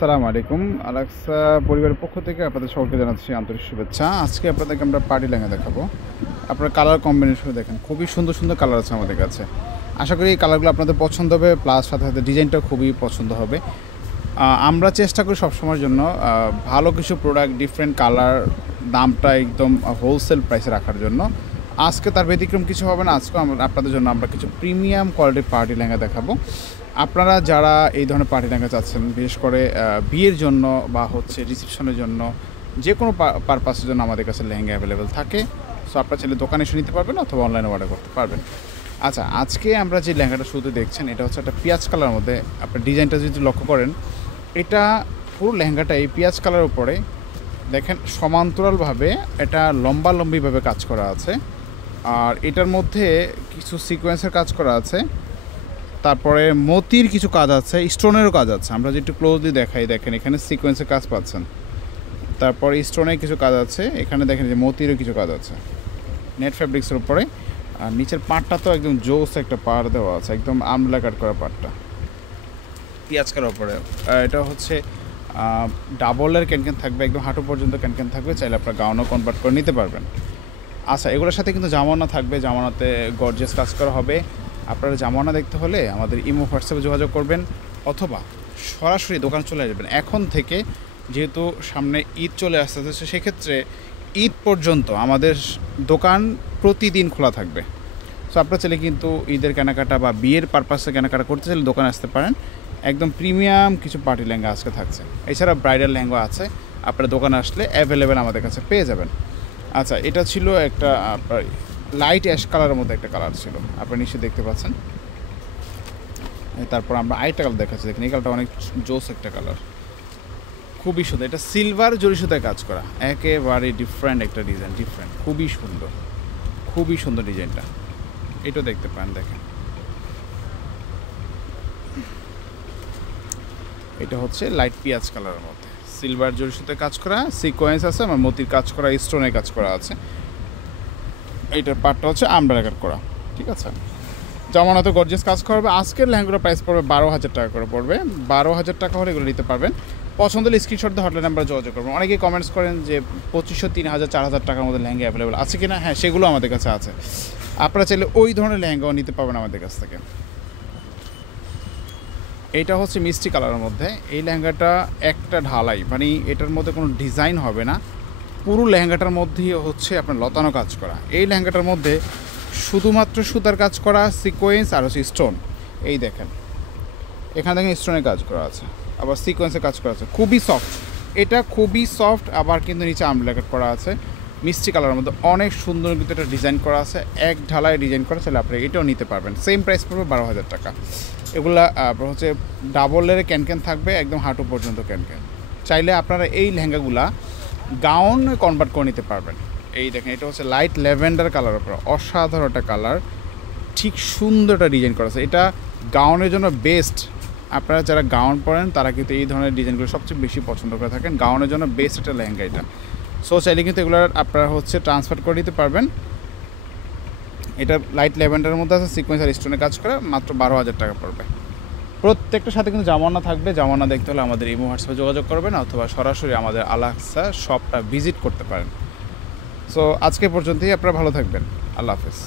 আসসালামু আলাইকুম। আলাক্সা পরিবারের পক্ষ থেকে আপনাদের সকলকে জানাচ্ছি আন্তরিক শুভেচ্ছা। আজকে আপনাদেরকে আমরা পার্টি লেহেঙ্গা দেখাবো। আপনারা কালার কম্বিনেশন দেখেন, খুবই সুন্দর সুন্দর কালার আছে আমাদের কাছে। আশা করি এই কালারগুলো আপনাদের পছন্দ হবে, প্লাস সাথে সাথে ডিজাইনটাও খুবই পছন্দ হবে। আমরা চেষ্টা করি সবসময়ের জন্য ভালো কিছু প্রোডাক্ট, ডিফারেন্ট কালার, দামটা একদম হোলসেল প্রাইসে রাখার জন্য। আজকে তার ব্যতিক্রম কিছু হবে না। আজকে আপনাদের জন্য আমরা কিছু প্রিমিয়াম কোয়ালিটির পার্টি লেহেঙ্গা দেখাবো। আপনারা যারা এই ধরনের পার্টি লেহেঙ্গা চাচ্ছেন, বিশেষ করে বিয়ের জন্য বা হচ্ছে রিসেপশনের জন্য, যে কোনো পারপাসের জন্য আমাদের কাছে লেহেঙ্গা অ্যাভেলেবেল থাকে। সো আপনারা চাইলে দোকানে এসে নিতে পারবেন অথবা অনলাইনে অর্ডার করতে পারবেন। আচ্ছা, আজকে আমরা যে লেহেঙ্গাটা শুরুতে দেখছেন, এটা হচ্ছে একটা পেঁয়াজ কালারের মধ্যে। আপনার ডিজাইনটা যদি লক্ষ্য করেন, এটা পুরো লেহেঙ্গাটা এই পেঁয়াজ কালারের উপরে দেখেন সমান্তরালভাবে এটা লম্বিভাবে কাজ করা আছে। আর এটার মধ্যে কিছু সিকোয়েন্সের কাজ করা আছে, তারপরে মতির কিছু কাজ আছে, স্টোনেরও কাজ আছে। আমরা যদি একটু ক্লোজলি দেখাই, দেখেন এখানে সিকোয়েন্সের কাজ পাচ্ছেন, তারপরে স্টোনের কিছু কাজ আছে, এখানে দেখেন যে মতিরও কিছু কাজ আছে নেট ফ্যাব্রিক্সের উপরে। আর নিচের পাড়টা তো একদম জোস একটা পাড় দেওয়া আছে, একদম আমলা কাট করা পাড়টা পেঁয়াজ কালার উপরে। এটা হচ্ছে ডাবলের ক্যানক্যান থাকবে, একদম হাঁটু পর্যন্ত ক্যানক্যান থাকবে, চাইলে আপনার গাউনও কনভার্ট করে নিতে পারবেন। আচ্ছা, এগুলোর সাথে কিন্তু জামানা থাকবে, জামানাতে গর্জিয়াস কাজ করা হবে। আপনারা জামানা দেখতে হলে আমাদের ইমো হোয়াটসঅ্যাপে যোগাযোগ করবেন অথবা সরাসরি দোকান চলে আসবেন। এখন থেকে যেহেতু সামনে ঈদ চলে আসতেছে, সেক্ষেত্রে ঈদ পর্যন্ত আমাদের দোকান প্রতিদিন খোলা থাকবে। সো আপনারা চাইলে কিন্তু ঈদের কেনাকাটা বা বিয়ের পারপাসে কেনাকাটা করতে চাইলে দোকানে আসতে পারেন। একদম প্রিমিয়াম কিছু পার্টি লেহেঙ্গা আজকে থাকছে, এছাড়া ব্রাইডাল লেহেঙ্গা আছে, আপনারা দোকানে আসলে অ্যাভেলেবেল আমাদের কাছে পেয়ে যাবেন। আচ্ছা, এটা ছিল একটা আপনার লাইট অ্যাশ কালারের মধ্যে একটা কালার ছিল, আপনারা নিশ্চয়ই দেখতে পাচ্ছেন। তারপর আমরা আরেকটা কালার দেখাচ্ছি, দেখেন এই কালারটা অনেক জোস একটা কালার, খুবই সুন্দর। এটা সিলভার জরি সুতায় কাজ করা, একেবারে ডিফারেন্ট একটা ডিজাইন, ডিফারেন্ট, খুবই সুন্দর, খুবই সুন্দর ডিজাইনটা। এটাও দেখতে পান, দেখেন এটা হচ্ছে লাইট পেঁয়াজ কালারের মধ্যে সিলভার জরি সুতায় কাজ করা, সিকোয়েন্স আছে, আমার মতির কাজ করা, স্টোনের কাজ করা আছে। এইটার পার্টটা হচ্ছে আমব্রেলা কাট করা, ঠিক আছে। জামানাতে গর্জিয়াস কাজ করা হবে। আজকের লেহেঙ্গার প্রাইস পড়বে 12,000 টাকা করে পড়বে। 12,000 টাকা হলে এগুলো নিতে পারবেন। পছন্দ হলে স্ক্রিনশট দিয়ে হটলাইন নাম্বারে যোগাযোগ করবেন। অনেকেই কমেন্টস করেন যে 2,500, 3,000, 4,000 টাকার মধ্যে লেহেঙ্গা অ্যাভেলেবেল আছে কি না। হ্যাঁ, সেগুলো আমাদের কাছে আছে। আপনারা চাইলে ওই ধরনের লেহেঙ্গাও নিতে পারবেন আমাদের কাছ থেকে। এইটা হচ্ছে মিষ্টি কালারের মধ্যে। এই লেহেঙ্গাটা একটা ঢালাই, মানে এটার মধ্যে কোনো ডিজাইন হবে না, পুরো লেহেঙ্গাটার মধ্যেই হচ্ছে আপনার লতানো কাজ করা। এই লেহেঙ্গাটার মধ্যে শুধুমাত্র সুতার কাজ করা, সিকোয়েন্স আর হচ্ছে স্টোন। এই দেখেন এখানে দেখেন স্টোনের কাজ করা আছে, আবার সিকোয়েন্সের কাজ করা আছে, খুবই সফট। এটা খুবই সফট, আবার কিন্তু নিচে আমব্রেলা কাট করা আছে মিষ্টি কালারের মধ্যে। অনেক সুন্দর কিন্তু এটা ডিজাইন করা আছে, এক ঢালাই ডিজাইন করা, চাইলে আপনি এটাও নিতে পারবেন। সেম প্রাইস পড়বে 12,000 টাকা। এগুলা হচ্ছে ডাবলের ক্যানক্যান থাকবে, একদম হাঁটু পর্যন্ত ক্যানক্যান। চাইলে আপনারা এই লেহেঙ্গাগুলা গাউন কনভার্ট করে নিতে পারবেন। এই দেখেন এটা হচ্ছে লাইট ল্যাভেন্ডার কালার উপর, অসাধারণ একটা কালার, ঠিক সুন্দর একটা ডিজাইন করা আছে। এটা গাউনের জন্য বেস্ট। আপনারা যারা গাউন পরেন তারা কিন্তু এই ধরনের ডিজাইনগুলো সবচেয়ে বেশি পছন্দ করে থাকেন। গাউনের জন্য বেস্ট একটা লেহেঙ্গা এটা। সো চাইলে কিন্তু এগুলো আপনারা হচ্ছে ট্রান্সফার করে দিতে পারবেন। এটা লাইট ল্যাভেন্ডারের মধ্যে আছে, সিকোয়েন্স আর স্টোনের কাজ করে, মাত্র 12,000 টাকা পড়বে। প্রত্যেকটার সাথে কিন্তু জামানা থাকবে। জামানা দেখতে হলে আমাদের ইমো হোয়াটসঅ্যাপে যোগাযোগ করবেন অথবা সরাসরি আমাদের আলাক্সা শপটা ভিজিট করতে পারেন। সো আজকে পর্যন্তই, আপনারা ভালো থাকবেন। আল্লাহ হাফেজ।